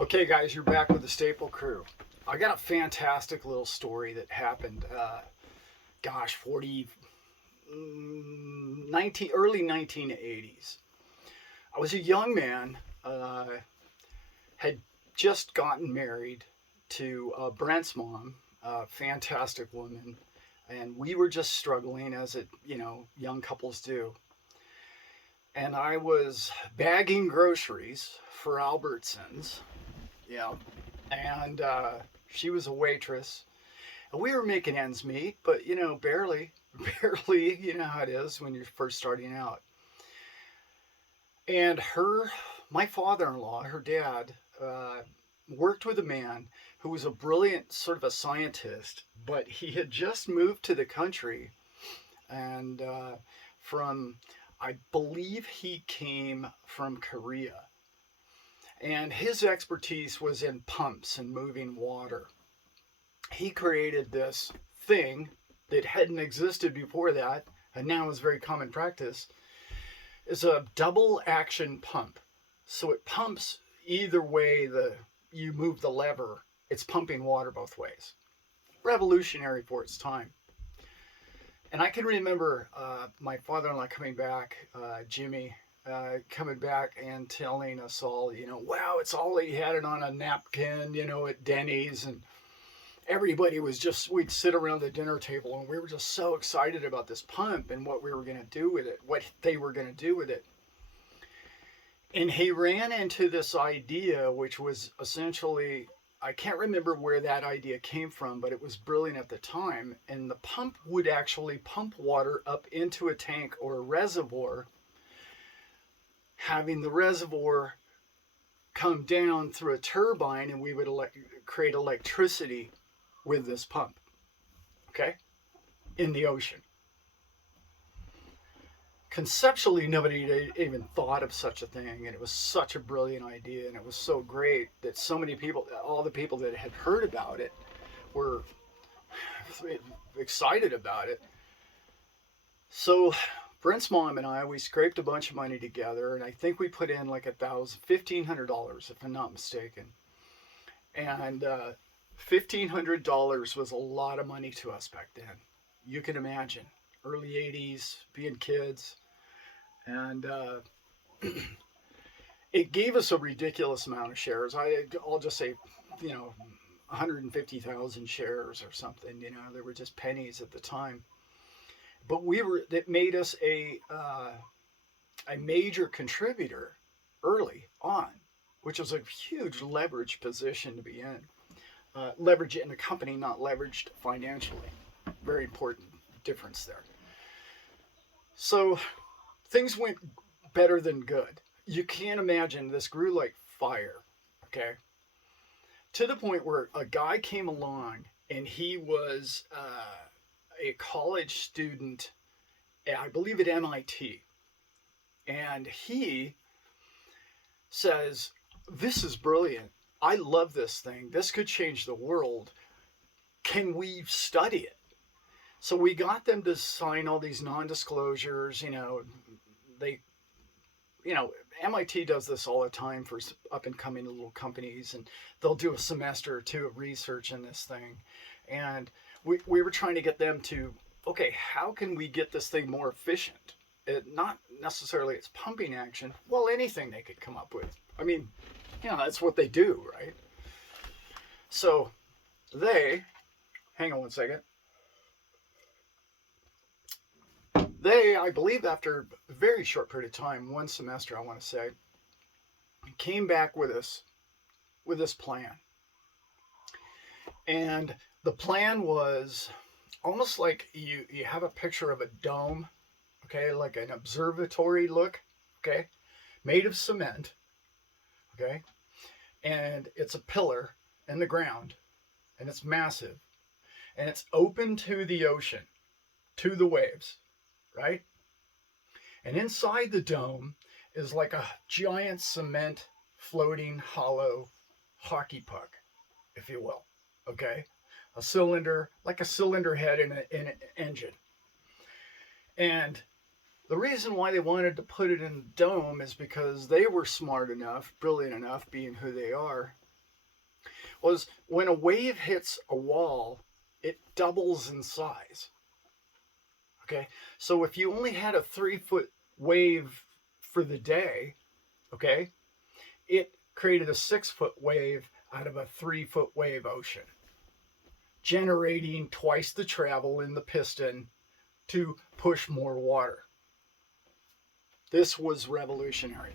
Okay, guys, you're back with the Staple Crew. I got a fantastic little story that happened, 40, 19, early 1980s. I was a young man, had just gotten married to Brent's mom, a fantastic woman, and we were just struggling as young couples do. And I was bagging groceries for Albertsons, yeah, and she was a waitress. And we were making ends meet, but barely, barely. You know how it is when you're first starting out. And my father-in-law, her dad, worked with a man who was a brilliant sort of a scientist, but he had just moved to the country, and from, I believe he came from Korea, and his expertise was in pumps and moving water. He created this thing that hadn't existed before that, and now is very common practice, is a double action pump. So it pumps either way you move the lever, it's pumping water both ways. Revolutionary for its time. And I can remember my father-in-law coming back, Jimmy, coming back and telling us all, wow, it's all he had it on a napkin, at Denny's, and everybody was just, we'd sit around the dinner table and we were just so excited about this pump and what we were going to do with it, what they were going to do with it. And he ran into this idea, which was essentially, I can't remember where that idea came from, but it was brilliant at the time. And the pump would actually pump water up into a tank or a reservoir, having the reservoir come down through a turbine, and we would create electricity with this pump, okay, in the ocean. Conceptually, nobody even thought of such a thing, and it was such a brilliant idea, and it was so great that so many people, all the people that had heard about it, were excited about it. So Brent's mom and I, we scraped a bunch of money together, and I think we put in like $1,500, if I'm not mistaken. And $1,500 was a lot of money to us back then. You can imagine, early '80s, being kids, and it gave us a ridiculous amount of shares. I'll just say, 150,000 shares or something. They were just pennies at the time. But that made us a major contributor early on, which was a huge leverage position to be in. Leverage in a company, not leveraged financially. Very important difference there. So things went better than good. You can't imagine, this grew like fire, okay? To the point where a guy came along, and he was a college student, I believe at MIT. And he says, this is brilliant. I love this thing. This could change the world. Can we study it? So we got them to sign all these non-disclosures. They, MIT does this all the time for up and coming little companies, and they'll do a semester or two of research in this thing. And we were trying to get them to, okay, how can we get this thing more efficient? Not necessarily its pumping action. Well, anything they could come up with. I mean, that's what they do, right? So hang on one second. I believe after a very short period of time, one semester, I want to say, came back with this plan. And the plan was almost like you have a picture of a dome, okay, like an observatory look, okay, made of cement, okay, and it's a pillar in the ground, and it's massive, and it's open to the ocean, to the waves, right? And inside the dome is like a giant cement floating hollow hockey puck, if you will, okay? A cylinder, like a cylinder head in an engine. And the reason why they wanted to put it in the dome is because they were smart enough, brilliant enough, being who they are, was when a wave hits a wall, it doubles in size. Okay, so if you only had a 3 foot wave for the day, okay, it created a 6 foot wave out of a 3 foot wave ocean, generating twice the travel in the piston to push more water. This was revolutionary.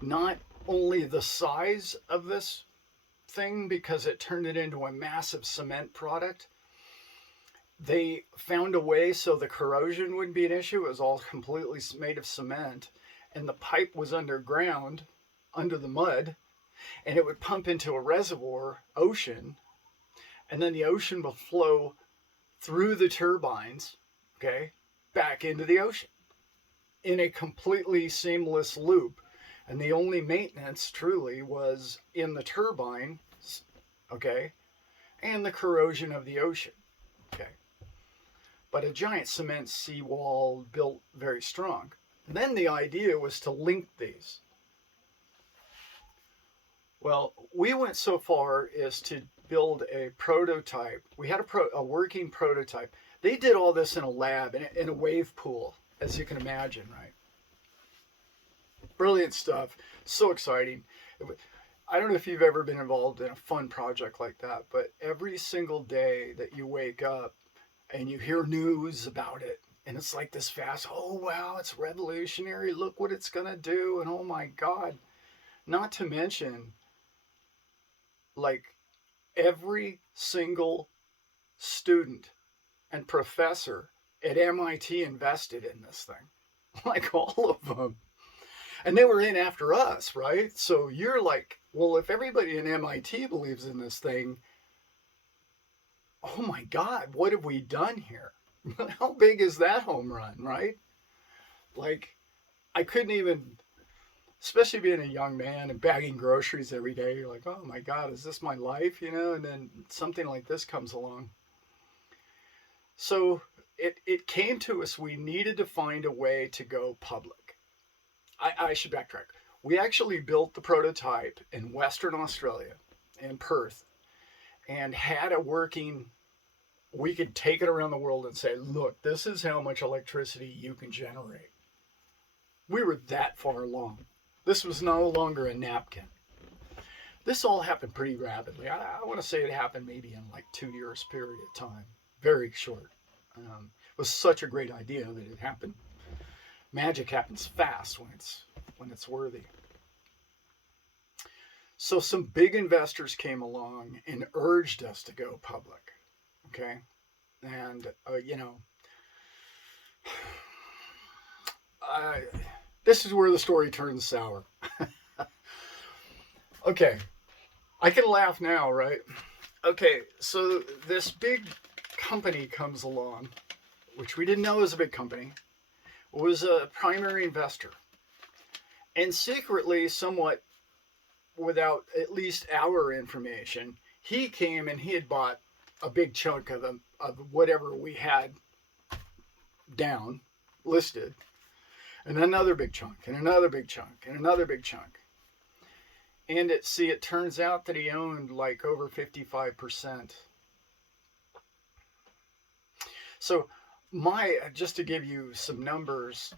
Not only the size of this thing, because it turned it into a massive cement product, they found a way so the corrosion wouldn't be an issue. It was all completely made of cement, and the pipe was underground, under the mud, and it would pump into a reservoir, ocean, and then the ocean will flow through the turbines, okay, back into the ocean in a completely seamless loop. And the only maintenance truly was in the turbine, okay, and the corrosion of the ocean, okay. But a giant cement seawall built very strong. And then the idea was to link these. Well, we went so far as to build a prototype. We had a working prototype. They did all this in a lab, in a wave pool, as you can imagine, right? Brilliant stuff. So exciting. I don't know if you've ever been involved in a fun project like that, but every single day that you wake up and you hear news about it, and it's like this fast, oh wow, it's revolutionary, look what it's going to do, and oh my God. Not to mention, like, every single student and professor at MIT invested in this thing. Like, all of them. And they were in after us, right? So you're like, well, if everybody in MIT believes in this thing, oh my God, what have we done here? How big is that home run, right? Like, I couldn't even, especially being a young man and bagging groceries every day, you're like, oh my God, is this my life? You know, and then something like this comes along. So it came to us, we needed to find a way to go public. I should backtrack. We actually built the prototype in Western Australia, in Perth, and had it working. We could take it around the world and say, look, this is how much electricity you can generate. We were that far along. This was no longer a napkin. This all happened pretty rapidly. I want to say it happened maybe in like 2 years period of time. Very short. It was such a great idea that it happened. Magic happens fast when it's worthy. So some big investors came along and urged us to go public. Okay. And, this is where the story turns sour. Okay. I can laugh now, right? Okay. So this big company comes along, which we didn't know was a big company, was a primary investor. And secretly, somewhat without at least our information, he came and he had bought a big chunk of whatever we had down, listed, and another big chunk, and another big chunk, and another big chunk. And it turns out that he owned like over 55%. So just to give you some numbers,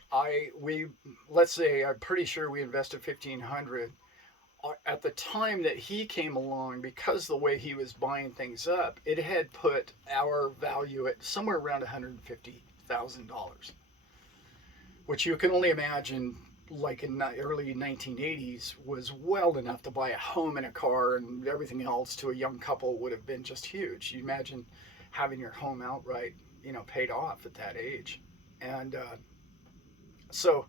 let's say I'm pretty sure we invested $1,500. At the time that he came along, because the way he was buying things up, it had put our value at somewhere around $150,000, which you can only imagine, like in the early 1980s, was well enough to buy a home and a car and everything else to a young couple would have been just huge. You imagine having your home outright, paid off at that age. And so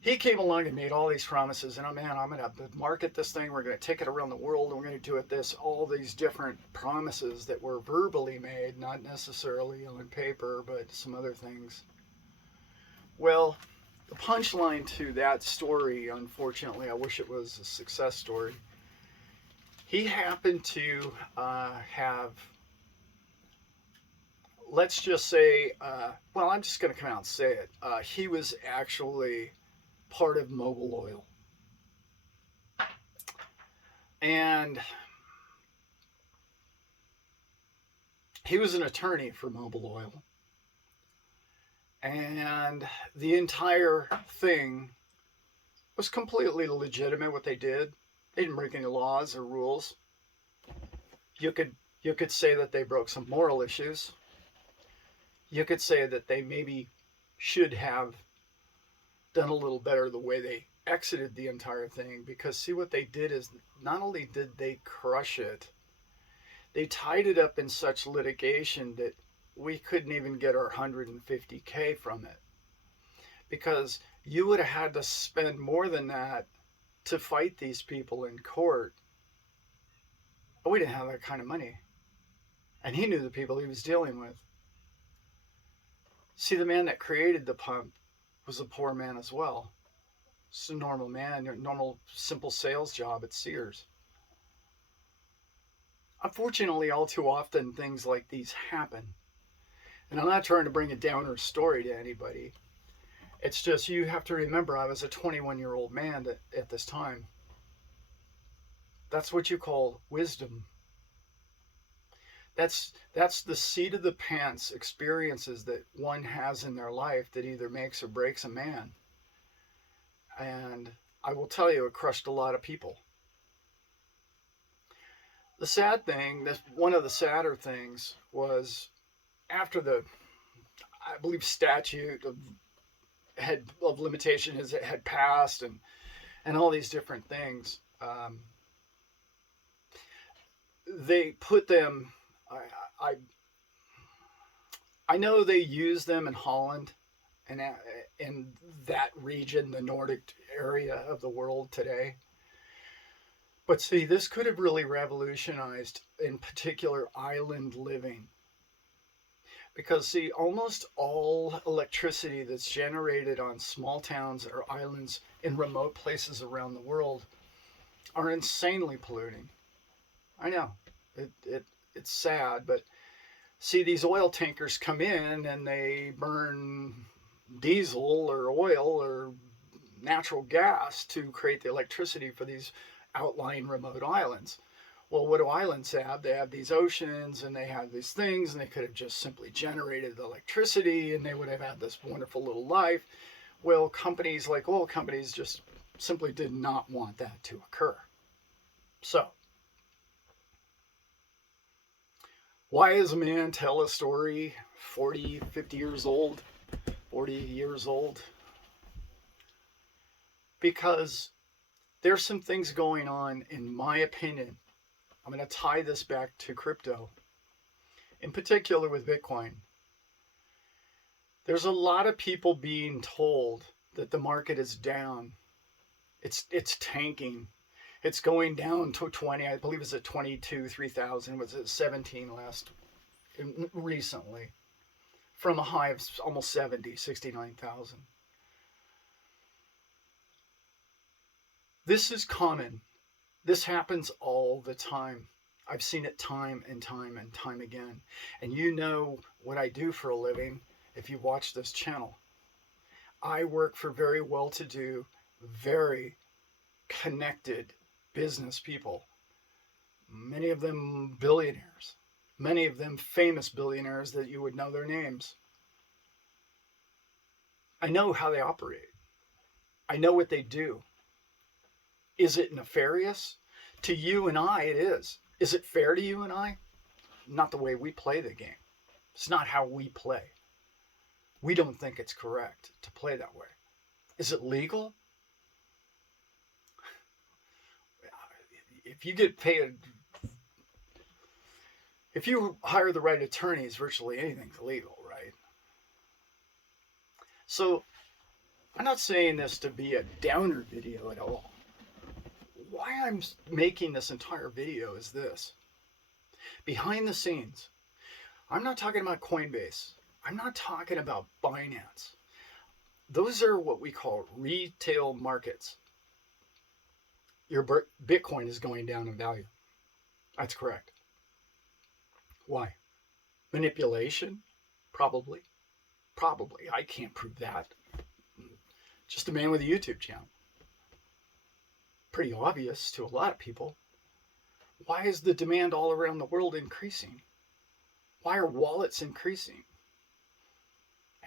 he came along and made all these promises, and I'm going to market this thing, we're going to take it around the world, and we're going to do it this, all these different promises that were verbally made, not necessarily on paper, but some other things. Well, the punchline to that story, unfortunately, I wish it was a success story, he happened to have, let's just say, I'm just going to come out and say it. He was actually part of Mobil Oil. And He was an attorney for Mobil Oil. And the entire thing was completely legitimate, what they did. They didn't break any laws or rules. You could say that they broke some moral issues. You could say that they maybe should have done a little better the way they exited the entire thing, because see, what they did is not only did they crush it, they tied it up in such litigation that we couldn't even get our 150K from it, because you would have had to spend more than that to fight these people in court. But we didn't have that kind of money, and he knew the people he was dealing with. See, the man that created the pump was a poor man as well. Just a normal man, a normal, simple sales job at Sears. Unfortunately, all too often, things like these happen. And I'm not trying to bring a downer story to anybody. It's just, you have to remember, I was a 21-year-old man at this time. That's what you call wisdom. That's the seat of the pants experiences that one has in their life that either makes or breaks a man. And I will tell you, it crushed a lot of people. The sad thing, one of the sadder things, was after the, I believe, statute of limitation had passed, and all these different things, they put them. I know they use them in Holland and in that region, the Nordic area of the world today. But see, this could have really revolutionized, in particular, island living. Because see, almost all electricity that's generated on small towns or islands in remote places around the world are insanely polluting. I know, it's sad, but see, these oil tankers come in and they burn diesel or oil or natural gas to create the electricity for these outlying remote islands. Well, what do islands have? They have these oceans and they have these things, and they could have just simply generated the electricity and they would have had this wonderful little life. Well, companies like oil companies just simply did not want that to occur. So, why does a man tell a story 40, 50 years old, 40 years old? Because there's some things going on, in my opinion. I'm going to tie this back to crypto, in particular with Bitcoin. There's a lot of people being told that the market is down. It's tanking. It's going down to 20. I believe it's at 22, 3,000. Was it 17 recently? From a high of almost 70, 69,000. This is common. This happens all the time. I've seen it time and time and time again. And you know what I do for a living if you watch this channel. I work for very well-to-do, very connected business people. Many of them billionaires. Many of them famous billionaires that you would know their names. I know how they operate. I know what they do. Is it nefarious? To you and I, it is. Is it fair to you and I? Not the way we play the game. It's not how we play. We don't think it's correct to play that way. Is it legal? If you get paid, if you hire the right attorneys, virtually anything's legal, right? So, I'm not saying this to be a downer video at all. Why I'm making this entire video is this. Behind the scenes, I'm not talking about Coinbase. I'm not talking about Binance. Those are what we call retail markets. Your Bitcoin is going down in value. That's correct. Why? Manipulation? Probably. Probably. I can't prove that. Just a man with a YouTube channel. Pretty obvious to a lot of people. Why is the demand all around the world increasing? Why are wallets increasing?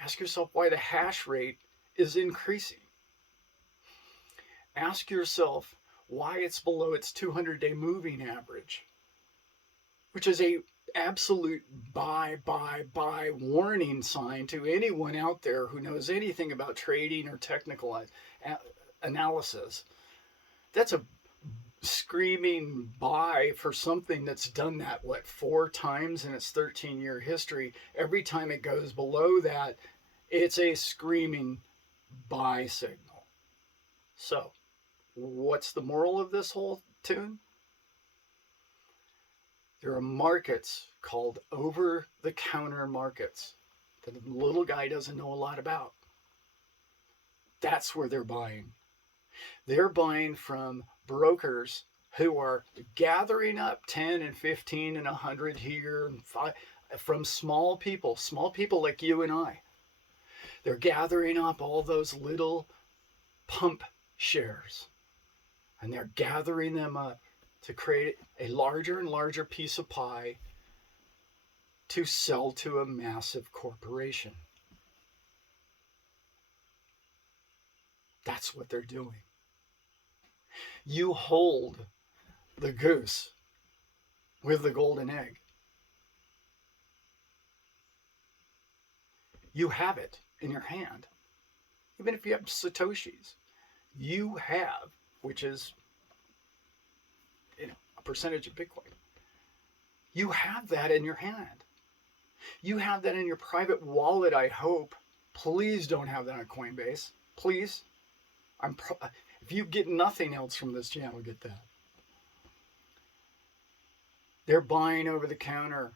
Ask yourself why the hash rate is increasing. Ask yourself why it's below its 200-day moving average, which is a absolute buy warning sign to anyone out there who knows anything about trading or technical analysis. That's a screaming buy for something that's done that, 4 times in its 13-year history. Every time it goes below that, it's a screaming buy signal. So, what's the moral of this whole tune? There are markets called over-the-counter markets that the little guy doesn't know a lot about. That's where they're buying. They're buying from brokers who are gathering up 10 and 15 and 100 here and 5 from small people like you and I. They're gathering up all those little pump shares, and they're gathering them up to create a larger and larger piece of pie to sell to a massive corporation. That's what they're doing. You hold the goose with the golden egg. You have it in your hand. Even if you have Satoshis, you have, which is a percentage of Bitcoin. You have that in your hand. You have that in your private wallet, I hope. Please don't have that on Coinbase. Please. If you get nothing else from this channel, get that. They're buying over the counter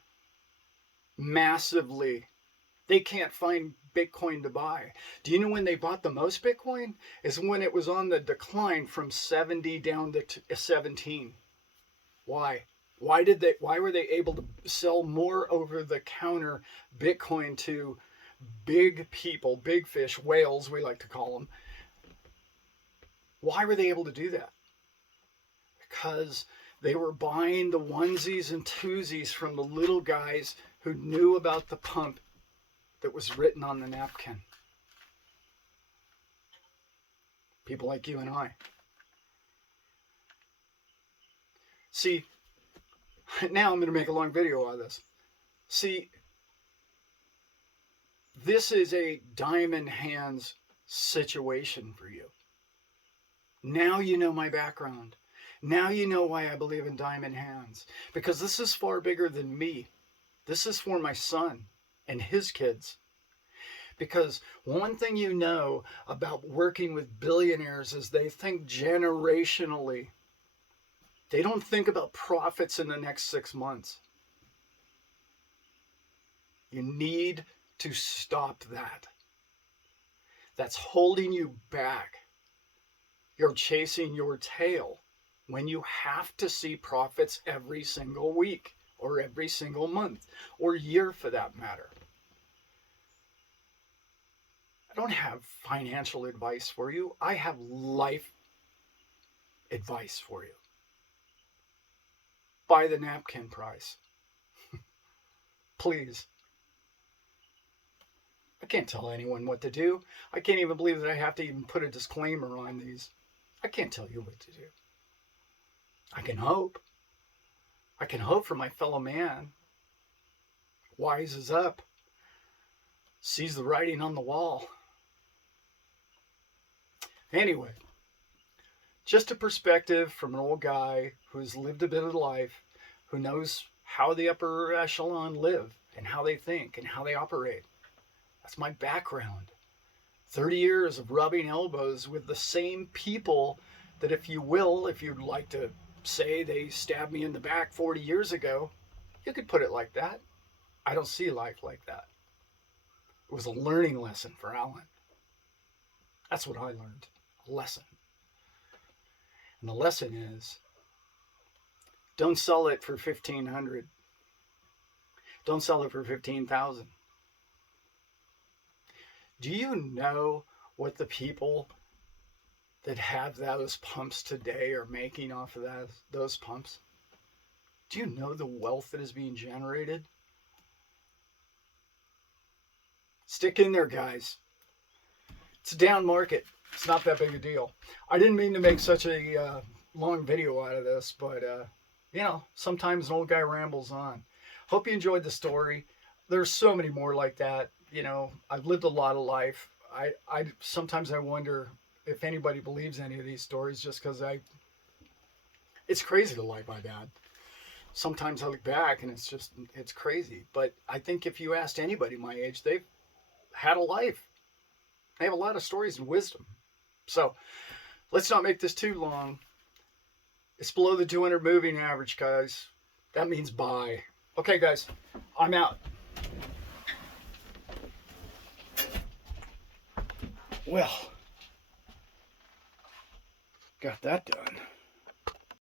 massively. They can't find Bitcoin to buy. Do you know when they bought the most Bitcoin? Is when it was on the decline from 70 down to 17. Why? Why were they able to sell more over the counter Bitcoin to big people, big fish, whales we like to call them? Why were they able to do that? Because they were buying the onesies and twosies from the little guys who knew about the pump that was written on the napkin. People like you and I. See, now I'm going to make a long video on this. See, this is a diamond hands situation for you. Now you know my background. Now you know why I believe in diamond hands. Because this is far bigger than me. This is for my son and his kids. Because one thing you know about working with billionaires is they think generationally. They don't think about profits in the next 6 months. You need to stop that. That's holding you back. You're chasing your tail when you have to see profits every single week or every single month or year for that matter. I don't have financial advice for you. I have life advice for you. Buy the napkin price. Please. I can't tell anyone what to do. I can't even believe that I have to even put a disclaimer on these. I can't tell you what to do. I can hope. I can hope for my fellow man. Wises up. Sees the writing on the wall. Anyway, just a perspective from an old guy who's lived a bit of life, who knows how the upper echelon live and how they think and how they operate. That's my background. 30 years of rubbing elbows with the same people that, if you will, if you'd like to say they stabbed me in the back 40 years ago, you could put it like that. I don't see life like that. It was a learning lesson for Alan. That's what I learned. A lesson. And the lesson is, don't sell it for $1,500. Don't sell it for $15,000. Do you know what the people that have those pumps today are making off of those pumps? Do you know the wealth that is being generated? Stick in there, guys. It's a down market. It's not that big a deal. I didn't mean to make such a long video out of this, but you know, sometimes an old guy rambles on. Hope you enjoyed the story. There's so many more like that. You know, I've lived a lot of life. I sometimes I wonder if anybody believes any of these stories, just because it's crazy the life I've had. Sometimes I look back and it's crazy. But I think if you asked anybody my age, they've had a life. They have a lot of stories and wisdom. So let's not make this too long. It's below the 200 moving average, guys. That means buy. Okay, guys, I'm out. Well, got that done.